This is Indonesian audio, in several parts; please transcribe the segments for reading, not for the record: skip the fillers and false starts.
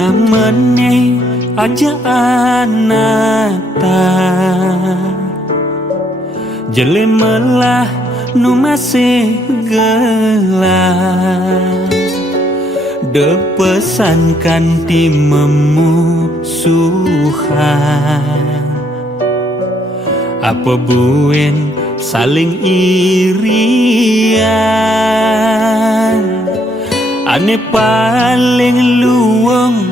Nyamane aja anata jele melah nu masih gelah depesan kanti memusuhan apa buen saling irian ane paling luweng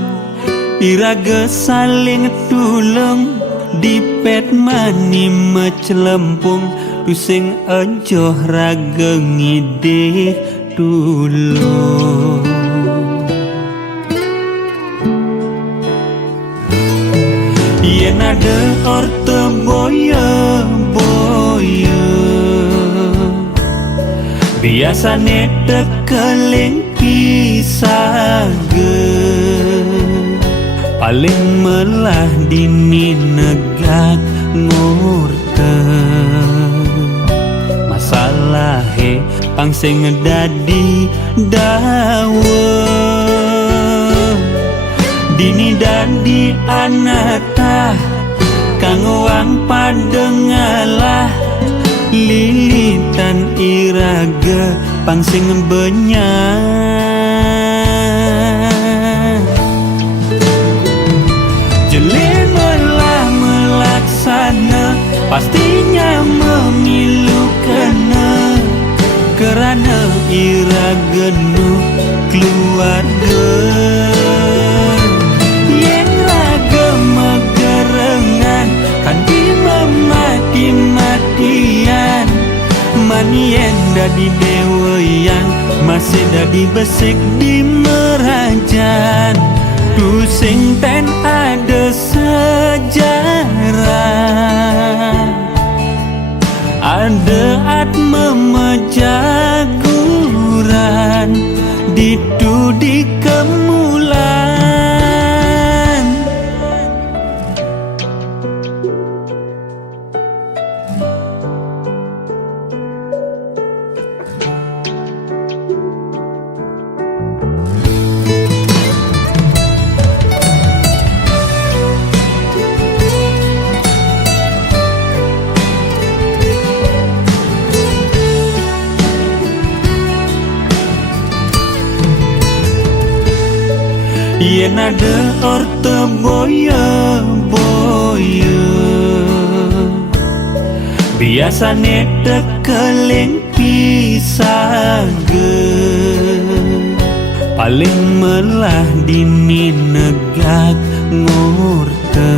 iraga saling tulung dipet mani mecelempung tusing aja raga ngide tulung yen ada orte boya biasane tekeling pisage paling melah dini negak ngurte masalahe pangsing dadi dawa dini dadi anata kang wang padengalah lilitan iraga pangsing benyang jeli melah melaksana pastinya memilu kerana iraga nu keluarga yang raga megerengan kan mati-matian manien dadi dewa yang masih dadi besek di merajan tusing ten ada sejarah ada atma mejaguran ditu di kemulan yen ada orte boya biasane tekeling pisage paling melah dini negak ngurte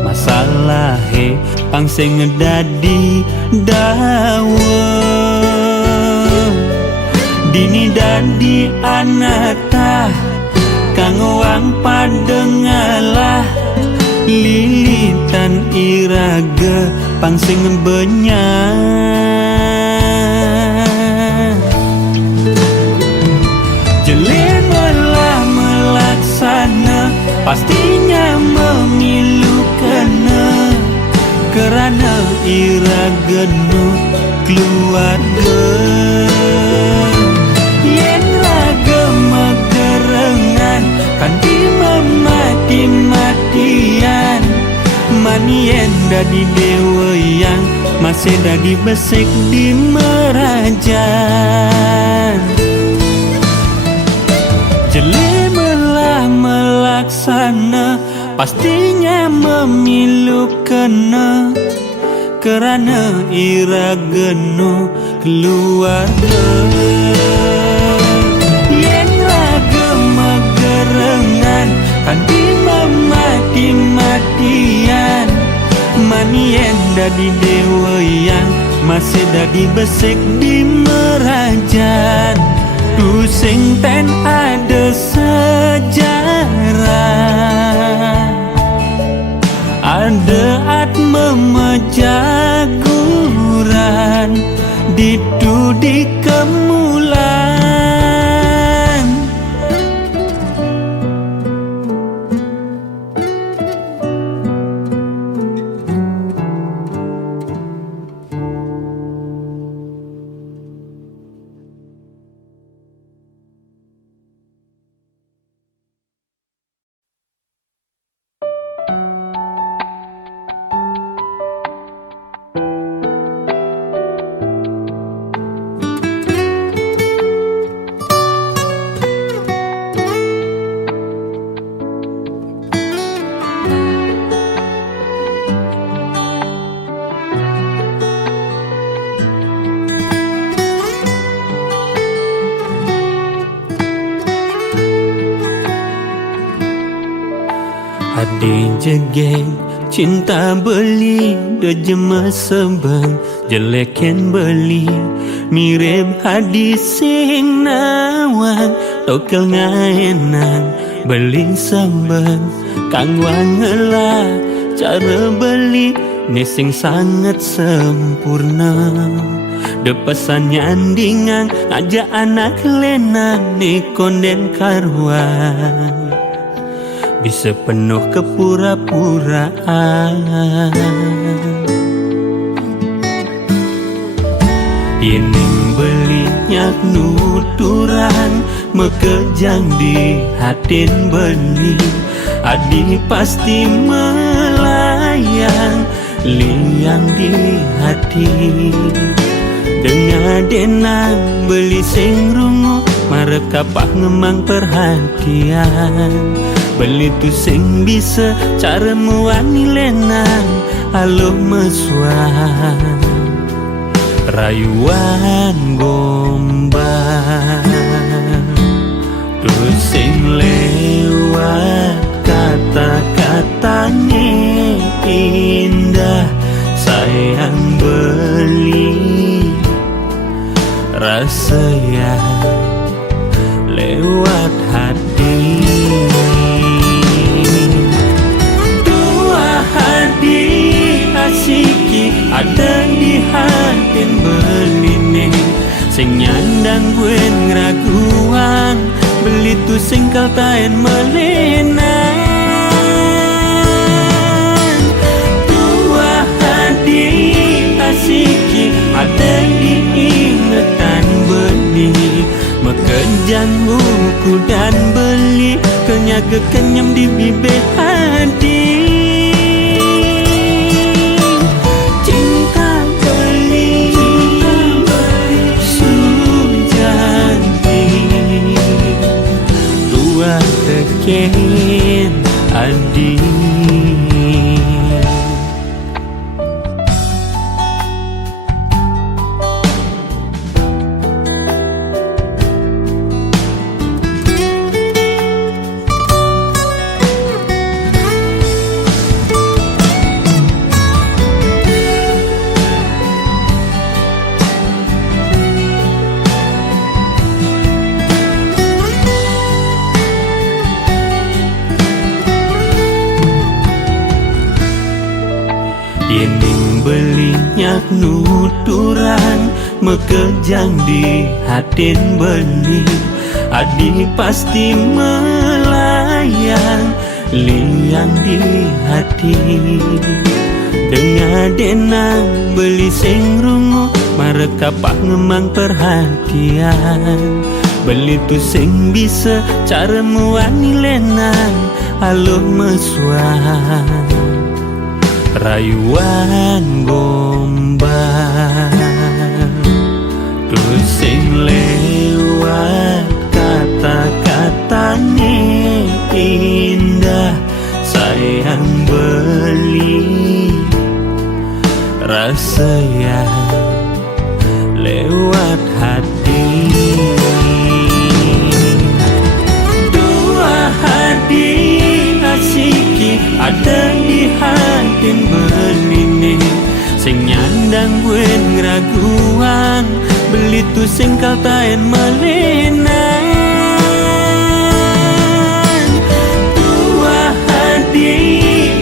masalahe pangsing dadi dawa dini dadi anata kang wang padengalah lilitan iraga pangsing benyang jeli melah melaksana pastinya memilu kerana iraga nu keluarga kan mati-matian manien dadi dewa yang masih dadi besek di merajan jeli melah melaksana pastinya memilu kerana iraga nu keluarga kan mati-matian manien dadi dewa yang masih dadi besek di merajan tusing ten ada sejarah ada atma mejaguran ditu di kemulan Adi jegeng cinta beli dejema sebeng jelekin beli mirip hadis sing nawang tokel ngaenan beli sembeng kang wangela cara beli nesing sangat sempurna depesan nyandingan aja anak lenang ni konden karuan bisa penuh kepura-puraan Yening beli nyak nuturan mekejang di hatin beli adi pasti melayang liang di hati dengan denang beli sing rungu marekapah ngemang perhatian beli tu sing bisa cara muani lenang aloh meswan rayuan gombal tu sing lewat kata-katanya indah sayang beli rasa yang lewat hati dua hati asiki ada di hati beline sing nyandang wen ngeraguan beli tu sing kaltain melenan dua hati asiki ada di ingatan beli mekenjang buku dan beli kenyaga kenyam di bibir hati cinta beli sujanti dua teken adik Yening beli nyak nuturan mekejang di hatin beli adi pasti melayang liang di hati dengan denang beli sing rungu marekapah ngemang perhatian beli tu sing bisa cara muani lenang aloh meswan rayuan gombal tu sing lewat kata-katanya indah sayang beli rasa yang lewat hati dua hati asiki ada di hati beline sing nyandang wen ngeraguan beli tu sing kaltain melenan dua hati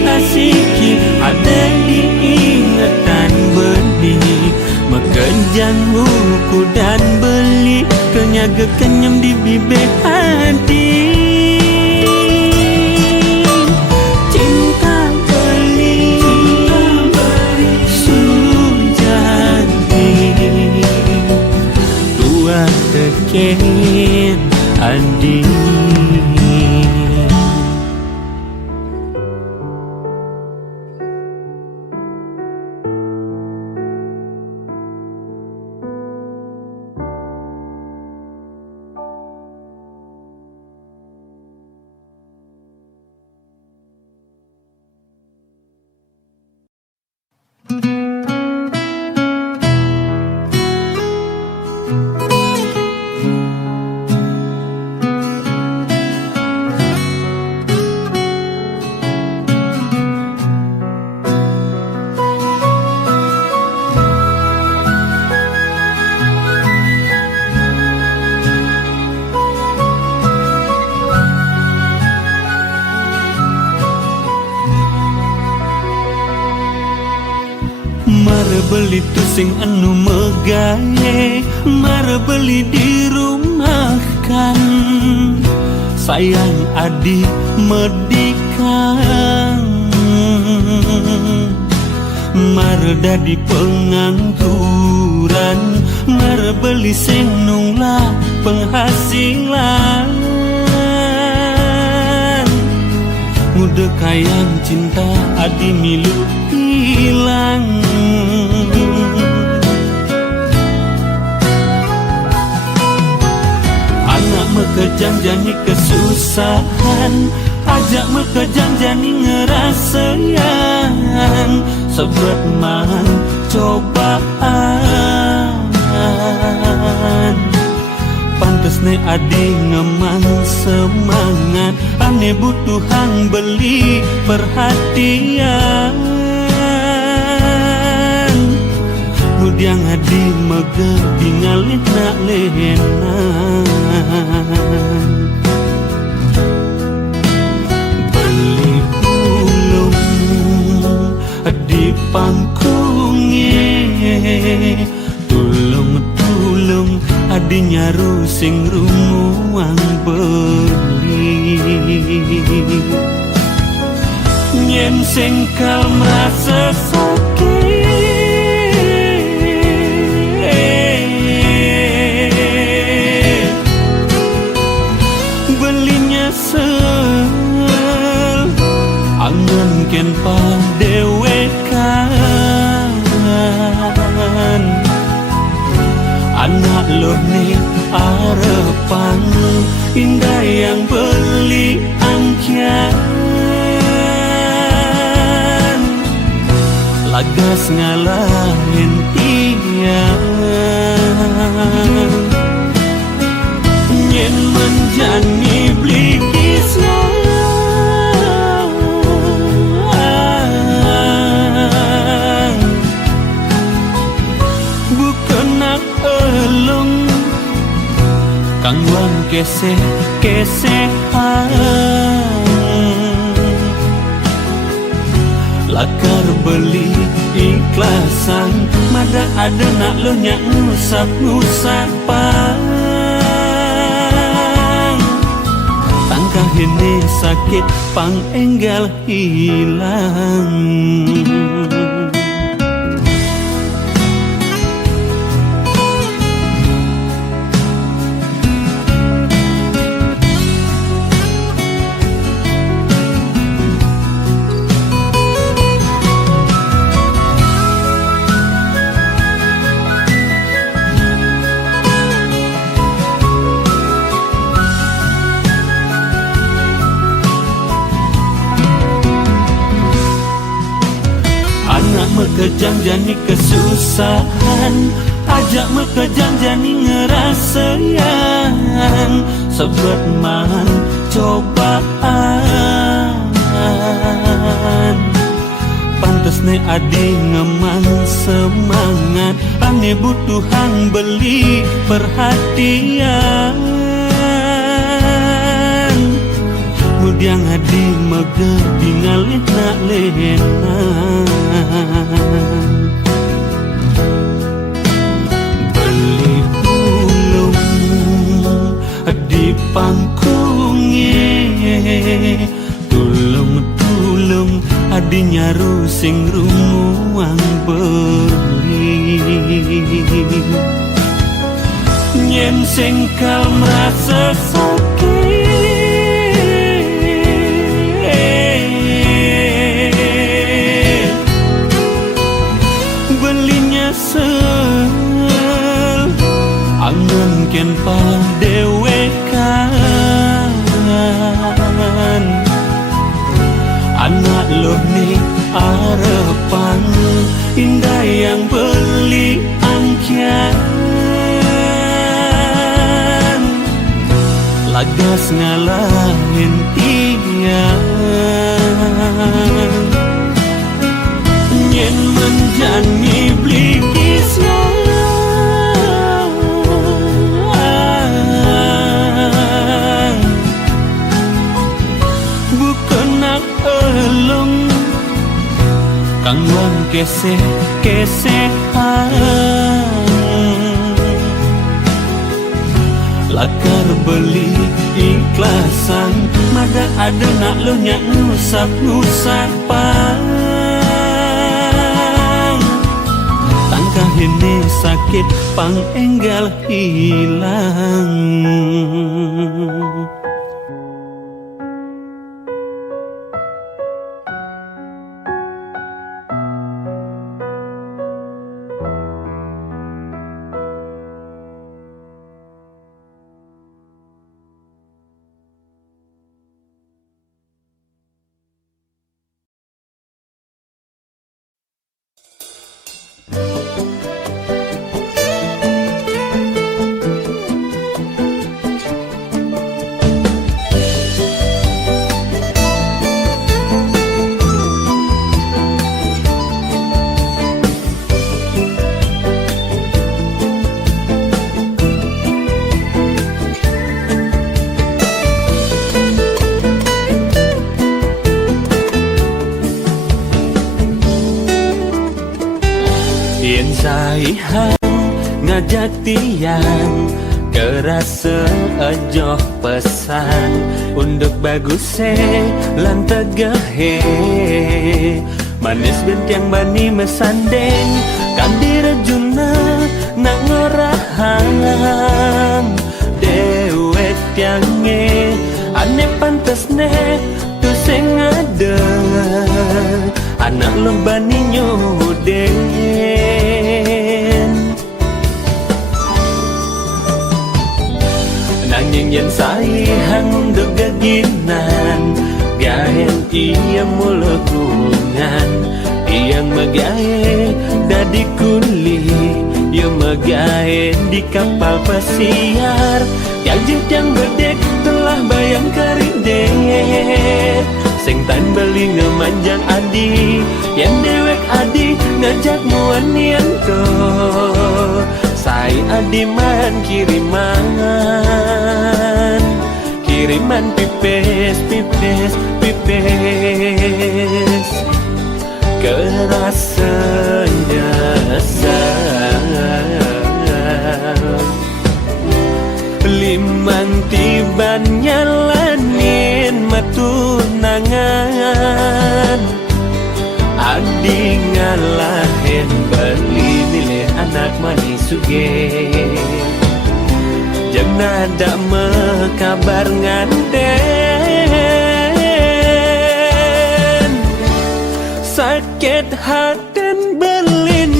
asiki ada di ingatan beli mekenjang buku dan beli kenyaga kenyam di bibir hati yeah. beli tu sing anu megaye, mara beli dirumahkan. Sayang adik medikan, mara dadi pengangguran, mara beli sing nunglah penghasilan. Muda kayang cinta adi milu hilang. Anak mekejang jani kesusahan, ajak mekejang jani ngerasayan. Seberat man cobaan, pantes ne adi ngemang semangat. Ane butuhan beli perhatian. Mudiang adi mege tinggalin nak lehenan. Beli pulung di pangkunge, tulung adi nyaru sing rumuang beli. Nyen sing kal merasa sakit, beli nyesel, angan ken padewekan. Anak lo nih arepan, indah yang beli angkian. Lagas ngalahin tiang, nyen menjani beli kisah. Bukan nak elong kang wang kesehan. Lakar beli ikhlasan, mada ada nak lo nyak ngusap-ngusapan. Tangkah ini sakit pang enggal hilang. Mekejang jani kesusahan, ajak mekejang jani ngerasayan. Seberat man cobaan, pantes ne adi ngemang semangat. Ane butuhan beli perhatian. Mudiang adi mege tinggalin nak lehenan. Beli pulung di pangkunge, tulung adi nyaru sing rumuang beli. Nyen sing kal merasa sakit, angan ken padewekan. Anak lo nih arepan, indah yang beli angkian. Lagas ngalahin tiang, nyen menjani beli kisah. Kang wang kesehan lakar beli ikhlasan mada ada nak lu nyak nusak pang tangkah ini sakit pang enggal hilang. Yen saihan ngajak tiang kerasa ajoh pesan untuk bagus lan tegahe manis bentiang bani mesandeng kan direjuna nang ngorahang dewet tiange ane pantesne tu sing ada anak lembani nyoden nanging yen saihan untuk gaginan gaen iya mulukungan iyang magae dadi kuli ya magae di kapal pesiar yang jejang bedek telah bayang kerindet sing tan beli ngemanjang adi yang dewek adi ngajak muanian to sai adi man kiriman pipes kerasanya limang tiban nyalanin matunangan adi ngalahin beli nilai anak manis suge jangan ada mekabar nganten sakit haten beline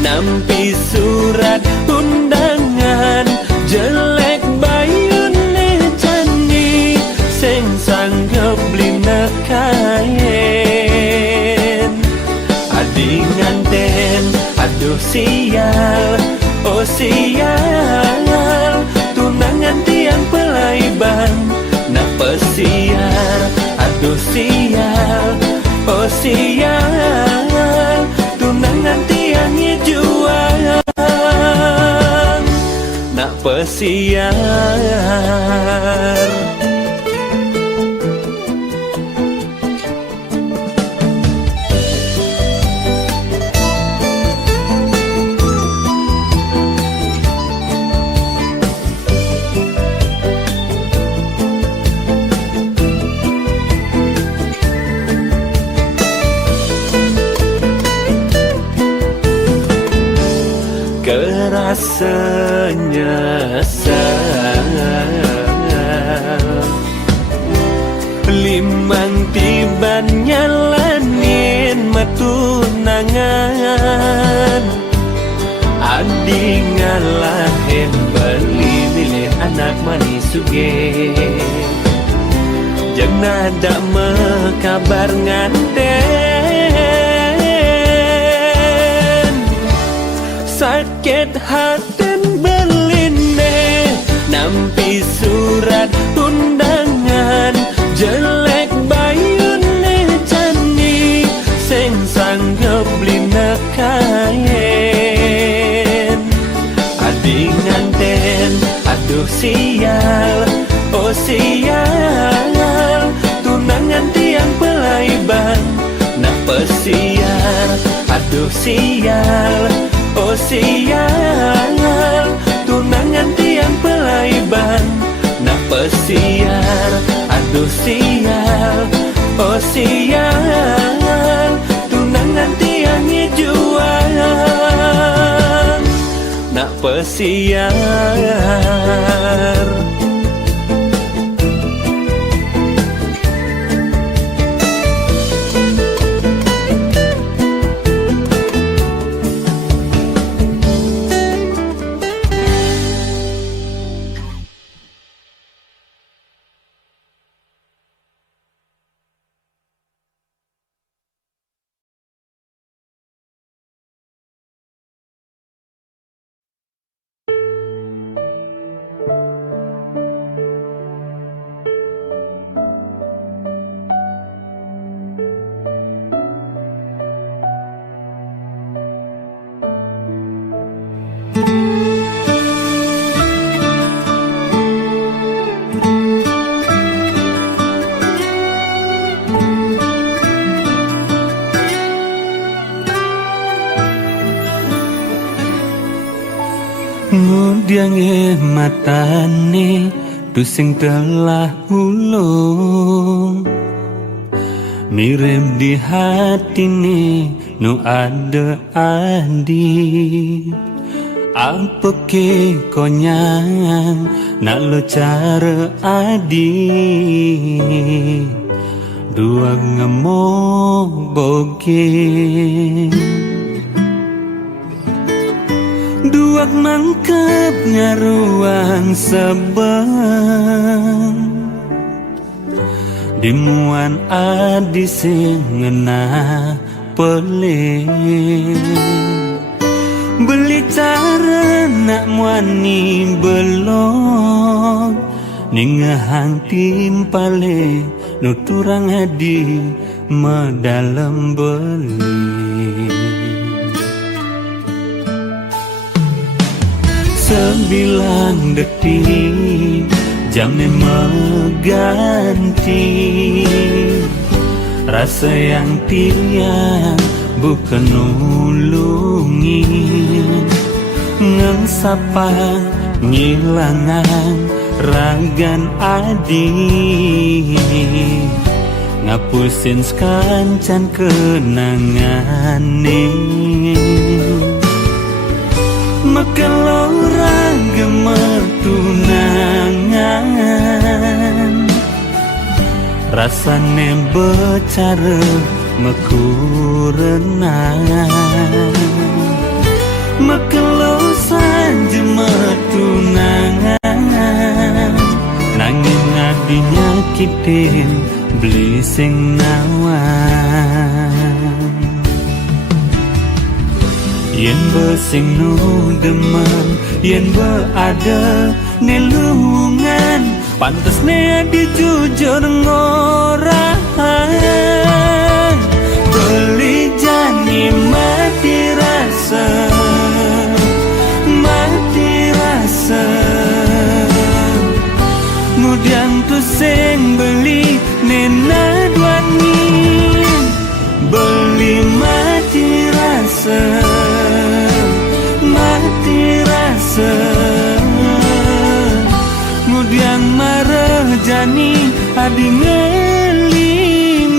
nampi surat undangan jelek bayune cani sing sanggep beli nekayen adi nganten aduh sial oh sial tunangan tiang pelaiban nak pesiar aduh sial oh sial tunangan tiang jual nak pesiar. Senyesal limang tiban nyalanin matunangan adi ngalahin beli milih anak manis suge jangan ada mekabar nganten sakit haten beline nampi surat undangan jelek bayune cani sing sanggep beli nekayen adi nganten aduh sial oh sial tunangan tiang pelaiban nak pesi aduh sial, oh sial, tunangan tiang pelaiban, nak pesiar, aduh sial, oh sial, tunangan tiang hijauan, nak pesiar. Ngudiange matane tu sing telah ulung, mirip di hatine nu ada adi. Apa ke konyang nak lo cara adi, dua ngemok boge, duak mangkep ngaruang sabang, dimuan adi sing ngena peleng. Beli cara nak muani belok, ningahang timpale nuturang adi medalem beli. Sembilan detik jamnya mengganti, rasa yang tiang bukan nulungi, ngesapa ngilangan ragan adi, ngapusin sekancan kenangan Mekalau raga tunangan, rasane becara mekurenangan. Mekalau sanja tunangan, nanging adi nyakitin beli sing nawan. Yen besing nu demen, yen ada nelungan, pantes ne dijujur ngorang. Beli jani mati rasa, mati rasa. Kemudian tu sing beli nena duani, beli mati rasa, mati rasa. Kemudian marah jani adi ngelingin,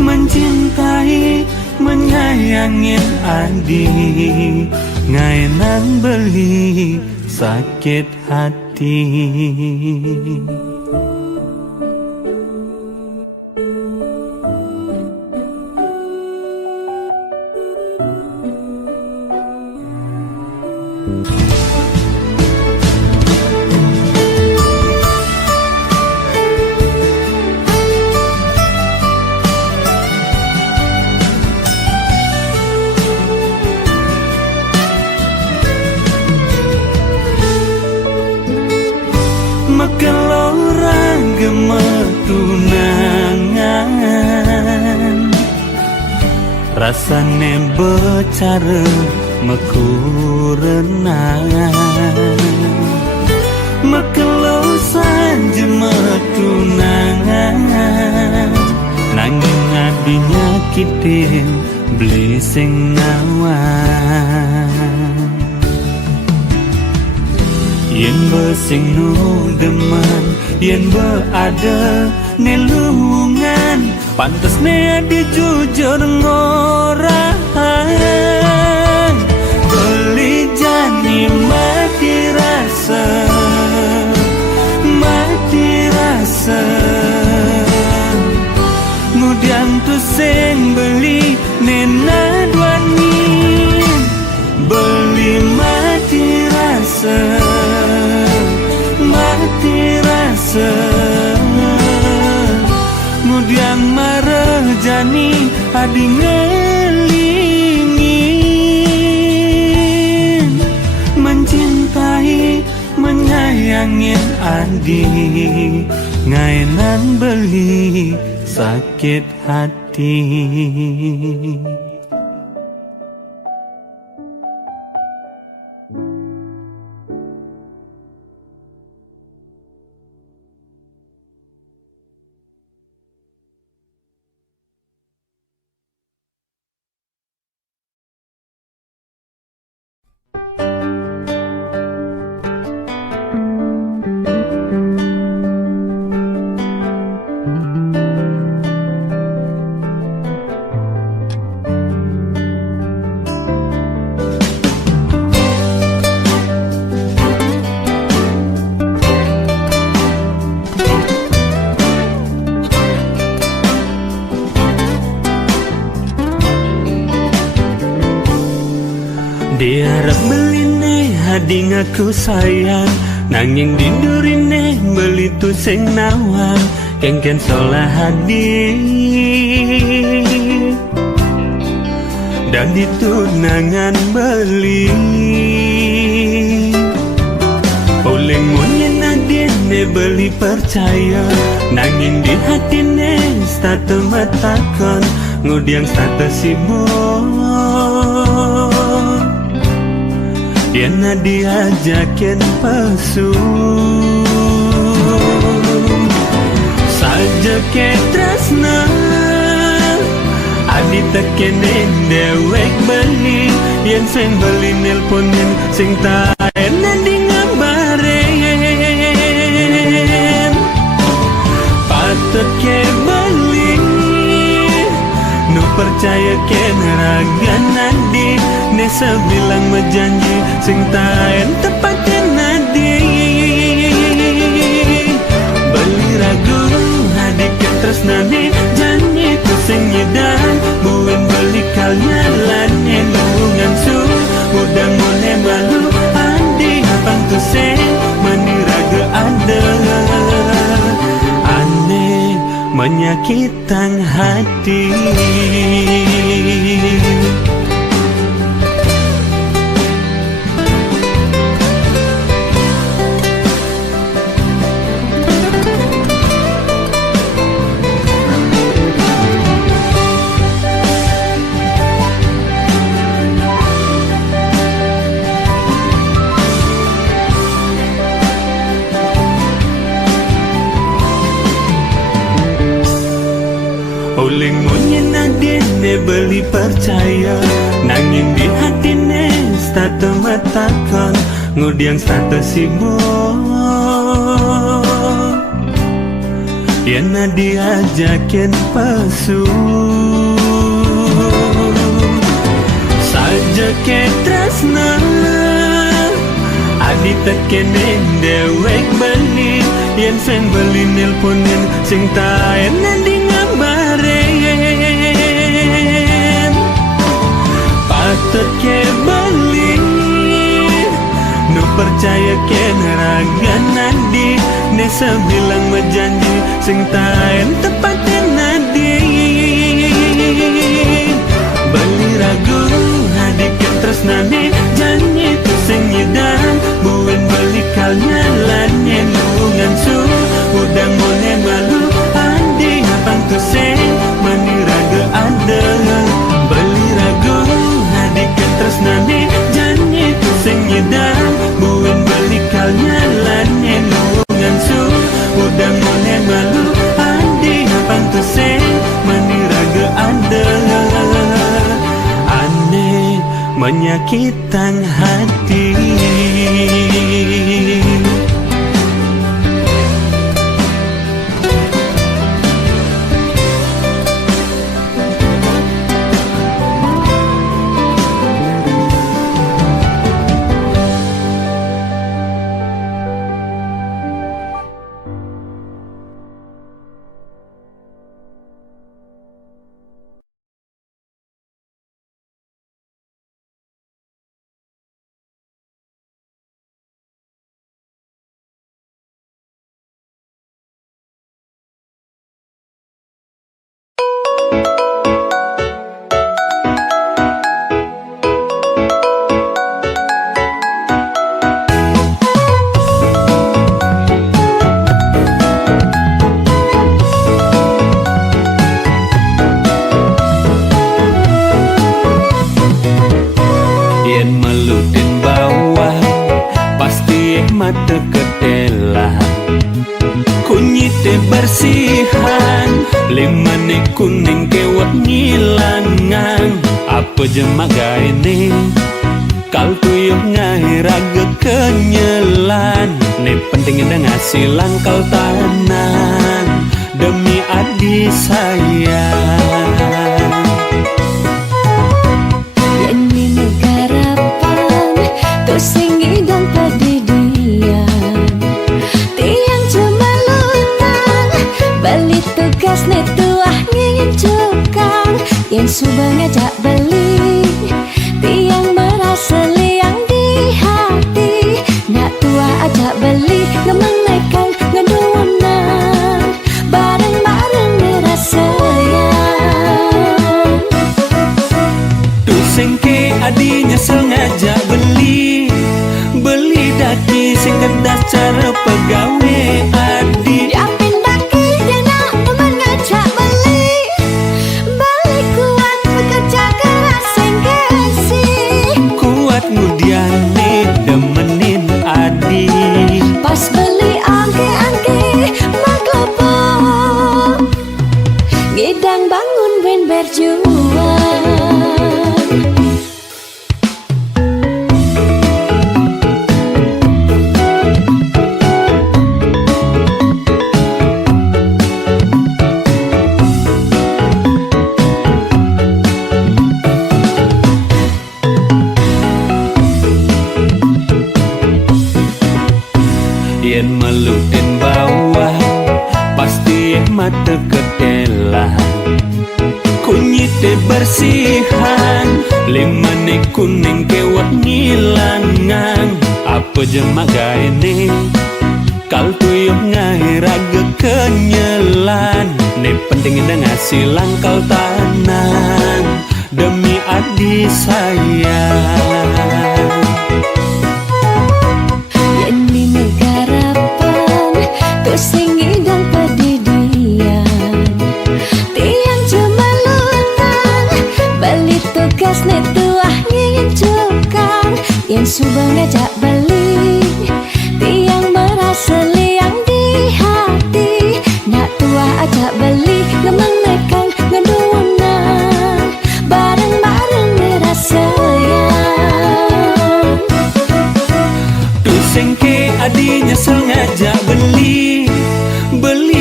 mencintai menyayangin adi, ngaenang beli sakit hati. Mekalau raga tunangan, rasane becara mekurenangan. Mekalau sanja tunangan, nanging adi nyakit kitin beli sing ngawan yen besing nu demen yen ada nelungan pantes ne dijujur ngorang beli jani mati rasa kemudian tu sing beli nena duani beli mati rasa kemudian marah jani adi ngelingin mencintai menyayangin adi ngainan beli sakit hati. Diharap beline hadi ngaku sayang nanging dindurine beli tu sing nawang kengken solah hadi dan ditunangan beli oleh monyen adine beli percaya nanging di hatine statu matakon ngudiang statu sibuk yen diajakin pesu saja ke tresna adi tekenen dewek beli yen sing beli nelponin sing taen adi ngabaren patut ke beli nu percaya ke neragan adi nesa bilang menjanji sing taen tepatin nadi beli ragu hadikan tresnani janji ku sing nyedan buen beli kalian lan hubungan su udah mulai malu andi apang tu sing mani ragu ada aneh menyakitkan hati. Oleh monyen adine beli percaya nanging di hatine statu matakon ngudiang statu sibuk yen diajakin pesu saja ke tresna adi tekenen dewek beli yen sing beli nelponin sing taen adi ngabaren patut ke beli nu percaya ke neragan nadi nesa bilang menjanji sing taen tepatin nadi beli ragu hadikan tresnani janji tu sing nyedan buen beli kalian lan hubungan su udah mulai malu andi apang tu sing mani ragu ada beli ragu hadikan tresnani janji tu sing nyedan buen beli kalian lan hubungan su udah mulai malu andi apang tu sing mani ragu ada penyakitan hati. Bersihan limane kuning kewat ngilangan apa jemaga ini kal tuyuh ngahiraga kenyelan ne pentingnya ngasih langkal tanan demi adi sayang. Yen mine garapan terus sing idang padidian tiang cuma beli tugas netuah ngingin cukang yang subang ngajak beli tiang merasa liang di hati nak tua ajak beli ngemang nekang ngedunan bareng-bareng ngerasa sayang. Tuh sengke adinya sengaja beli daki sing kedas cara pegawe adi pas beli angke-angke maklopo ngidang bangun ben berjuang. yen melukin bawah pasti mata ketelah kunyite bersihan limane kuning kewat ngilangan apa jemaga ini kal tuyuh ngahiraga kenyelan ne pentingnya ngasih langkal tanan demi adi sayang. Sing idang padidian tiang cuma lutan beli tugas netuah ngingin cukang yang subang ngajak beli tiang merasa liang di hati nak tua ajak beli ngemang nekang ngedunan bareng-bareng ngerasa sayang. Tuh sengke adinya sengaja beli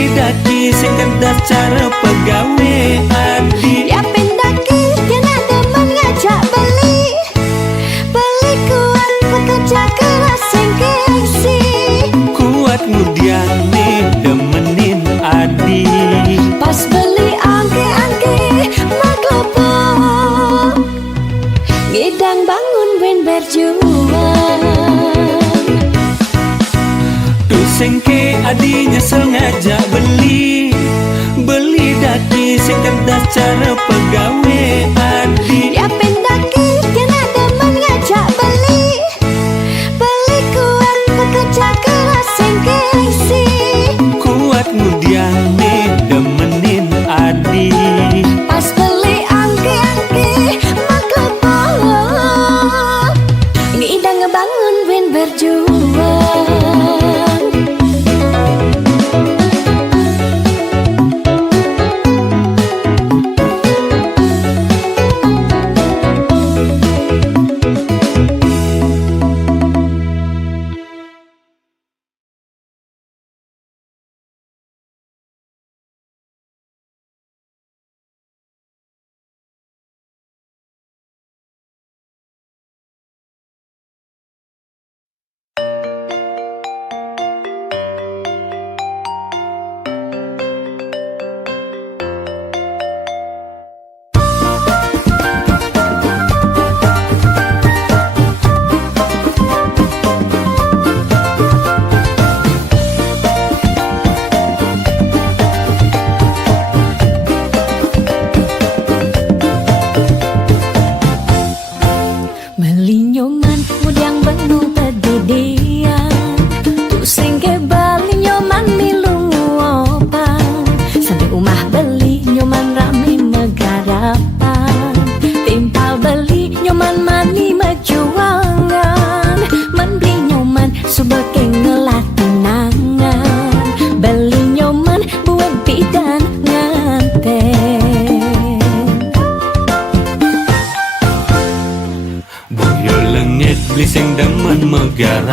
daki sing kedas cara pegawe adi diapin daki dia nak demen ngajak beli kuat bekerja keras sing gengsi kuat ngudiane demenin adi pas beli angke-angke maklopo ngidang bangun ben berjuang. Tuh sengke adinya sengaja beli daki sing kedas cara pegawe adi diapin daki dia nak demen ngajak beli kuat bekerja keras sing gengsi kuat ngudiane demenin adi pas beli angke-angke maklopo ngidang ngebangun ben berjuang.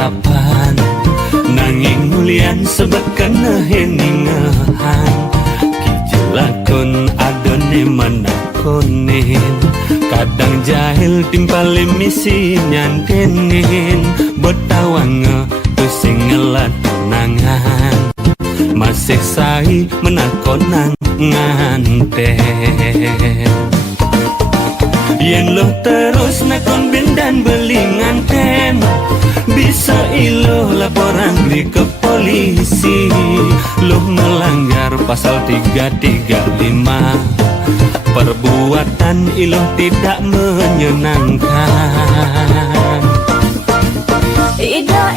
harapan nanging mulian sebab kena heningahan kijelakon adone manakonen kadang jahil timpale misi nyantenin botawanga tu sing ngelatonangan masih sai menakonang nganten yen lo terus nakon dan beli nganten bisa ilo laporan di ke polisi lo melanggar pasal 335 perbuatan ilo tidak menyenangkan Ida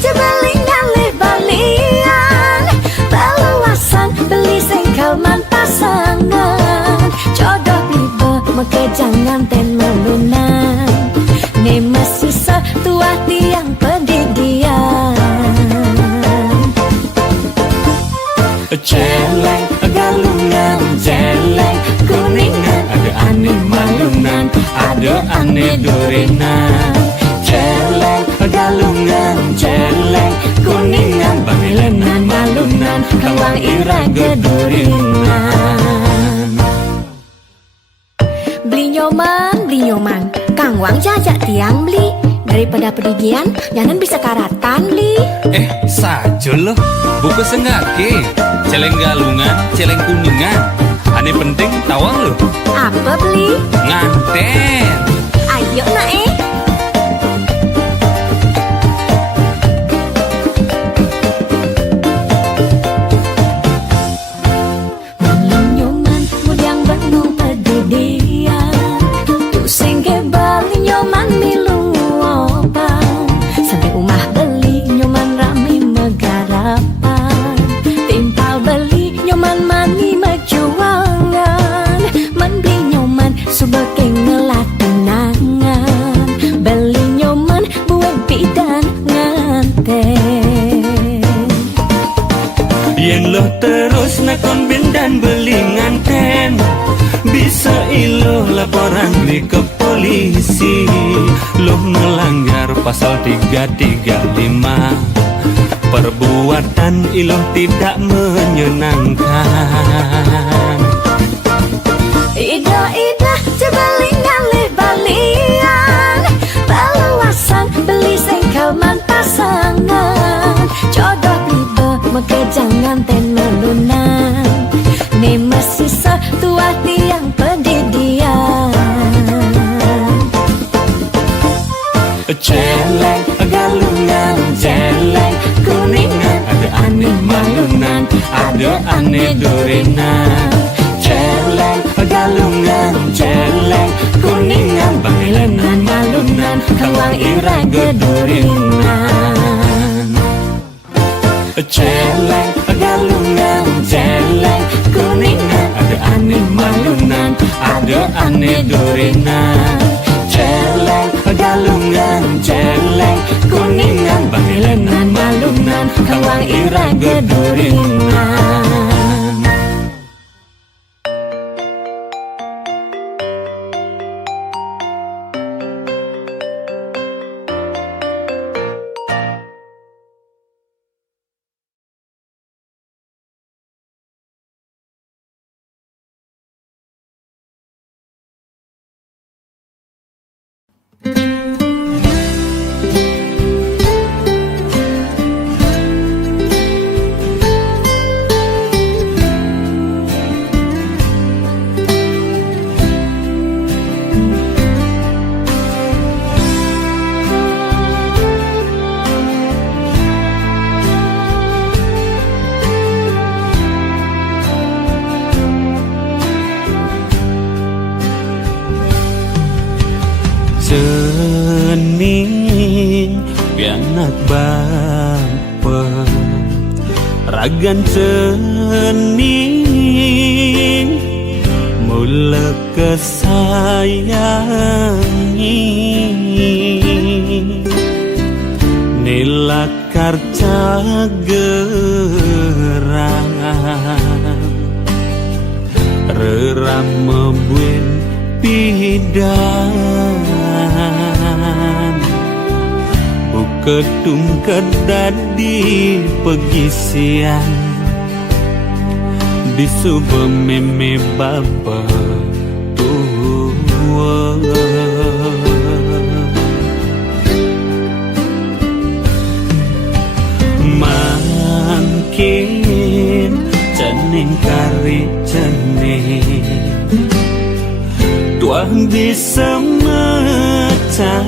jebeling ngalih balian Baluasan beli sengkalman pasangan Jodoh tiba mekejangan ten melunan Ne masih setua tiang pendidian Celeng galungan celeng kuningan ada aneh malunan ada aneh durinan celeng galungan celeng kuningan bangelenan malunan kawang ira gedurinan Beli nyoman Kang Wang jajak tiang beli Daripada pedigian jangan bisa karatan li saja loh buku sengake celeng galungan celeng kuningan aneh penting tawang loh Apa beli? nganten Ayo nak Nyoman mudang benung pedidian Tu sengke bali nyoman milu opang Sampai umah beli nyoman rame megarapan Timpal beli nyoman mani mejuangan Man beli nyoman subeke ngelatunangan Beli nyoman buang pidan nganten yen lo terus nakon dan beli nganten bisa ilo laporan di ke polisi lo melanggar pasal 335 perbuatan ilo tidak menyenangkan Ida jebeling ngalih balian Baluasan beli sengkalman pasangan Jodoh tiba mekejangan ten melunan Ne masih setua tiang pendidian celeng galungan celeng kuningan ada aneh malunan ada aneh durinan celeng galungan celeng kuningan bangelenan malunan kawang ira gedurinan celeng galungan celeng kuningan ada aneh malunan ada aneh durinan celeng galungan celeng kuningan bangelenan malunan kawang ira gedurinan Cening pianak bapa ragan cening mula kesayangi nilakar cagerang reram mebuen pidan Kedung kedadi pegisian di subememe baba tua mangkin cening kari cening tuang bisa mecandu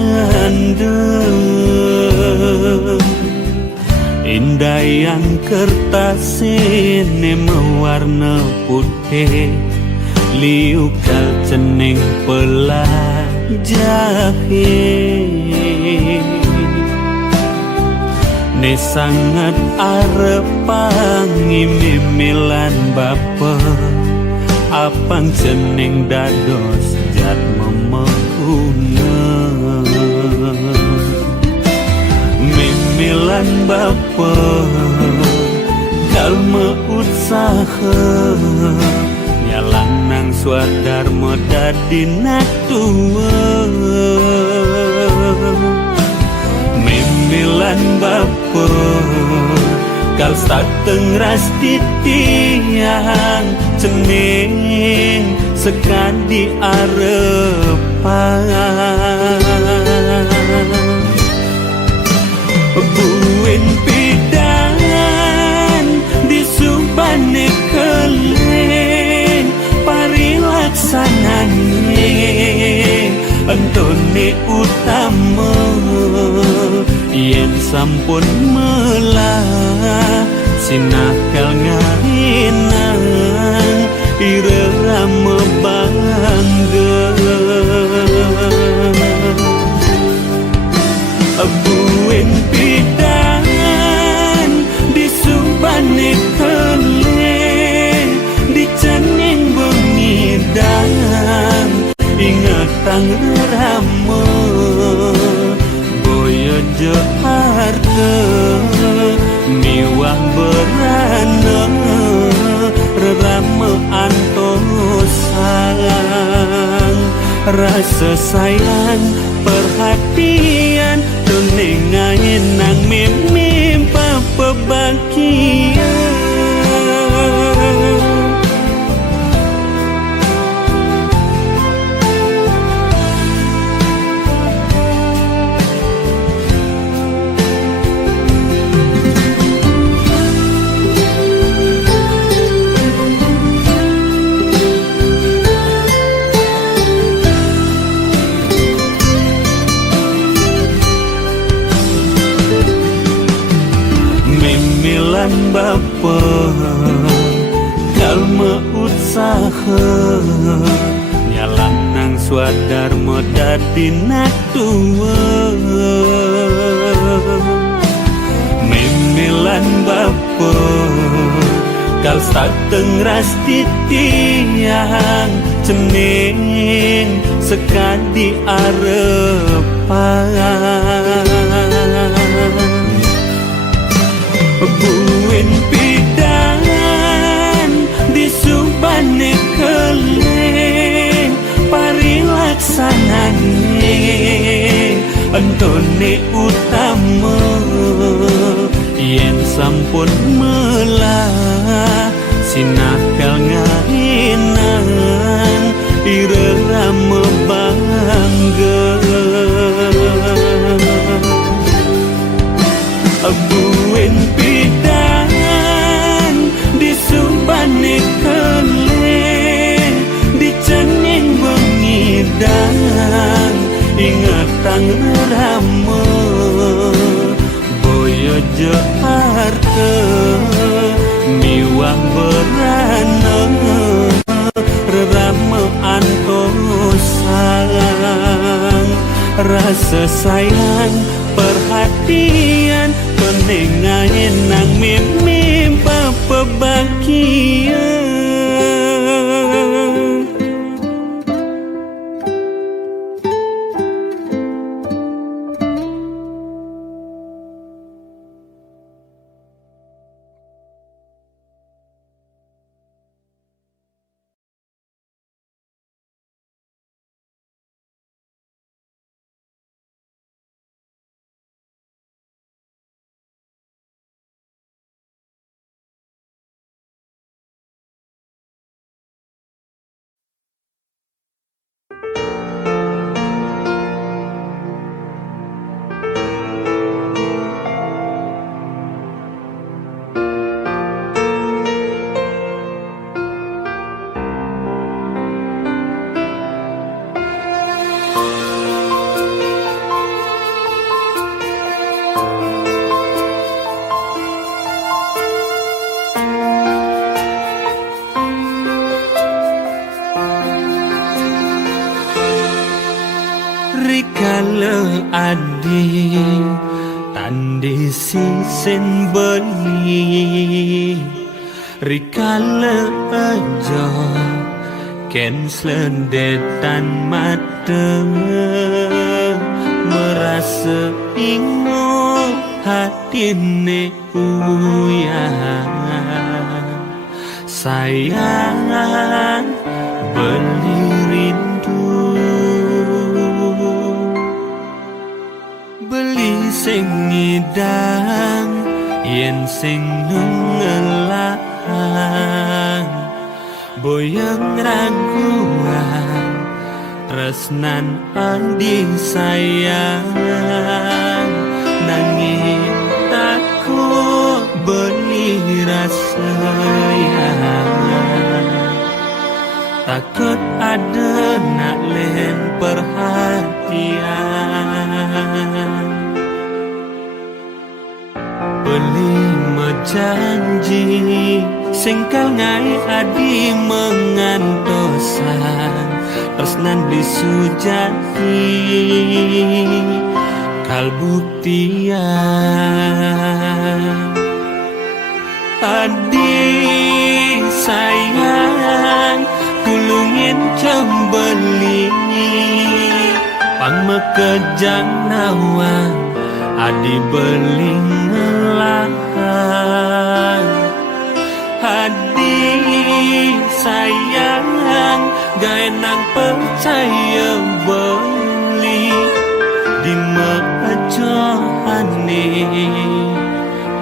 indah yang kertas ini mewarna putih liukal cening pelajahit ne sangat arepangi mimilan bapa apang cening dados jat memehuna mimilan bapa dalma usaha nyalang nang swadharma dadi natua mimilan bapa kal sateng ras titiang cening sekadi arepan buin pidan di subane keling parilaksanane antone utama yen sampun melah sinakal ngainang irama bangga buin pidan di subane keling di cening bengidang ingatang rama boyo jaharta miwah berana rerama antosang rasa sayang perhatian tuningain nang mimpi pebahagiaan mimilan bapa kalma usaha nyalang nang swadharma dadi natua mimilan bapa kal sateng ras titiang cening sekadi arepan buin pidan di subane keling parilaksanane antone utama yen sampun melah sinakal ngainang irama bangga buin pidan di subane keling di cening bengidang ingatang rama boyo jaharta miwah berana rerama antosang rasa sayang perhatian peningain nang mimpi pebahagiaan adi tandi sisen beli rikala aja ken slendetan mata merasa ingo hatine uyah sayang beli rindu beli sing ngidang yen sing nungelang boyong raguan tresnan andi sayang nanging takut beli rasa takut ada nak len perhatian beli menjanji singkal ngai adi mengantosan tresnan disujati kalbuktian adi sayang tulungin cembeli pangmekejang nawang adi beling ngelahan adi sayang gaenang percaya beli di mejohane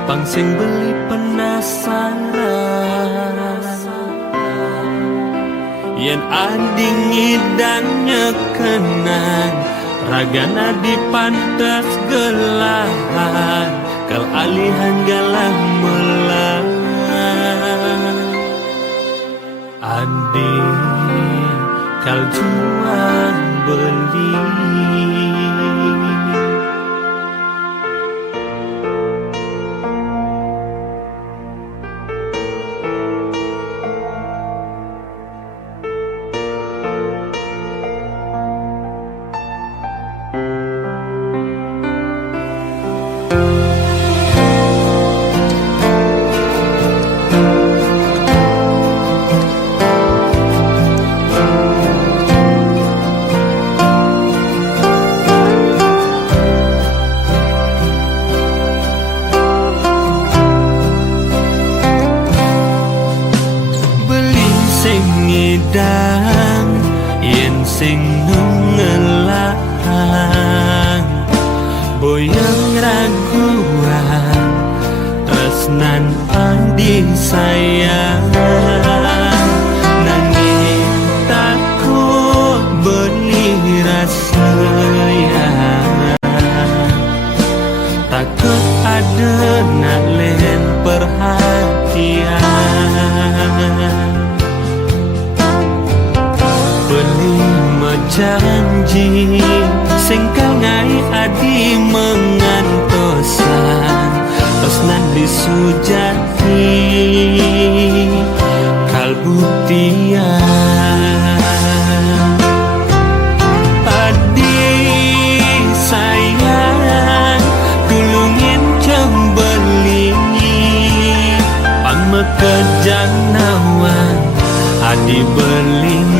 pangsing beli penasaran yen adi ngidang nyekenan ragana dipantas gelahan kal alihan galah melang adi kal jual beli ngidang yen sing nungelang boyong raguan tresnan andi sayang nanging takut beli rasa takut ada nak len perhatian beli menjanji singkal ngai adi mengantosan tresnan disujati kalbuktian adi sayang tulungin cembeli pangmekejang nawang adi beling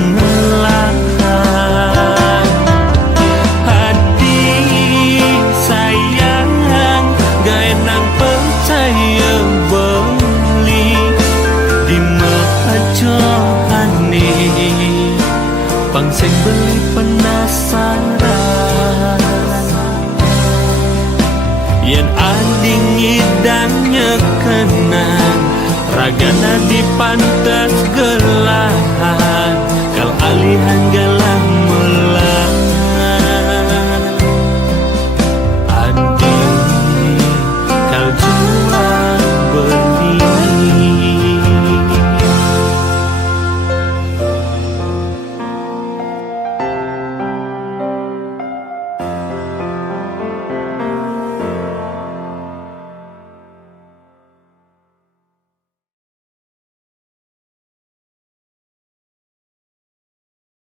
pangsing beli penasaran yen adi ngidang nyekenan ragana dipantas gelahan kal alihan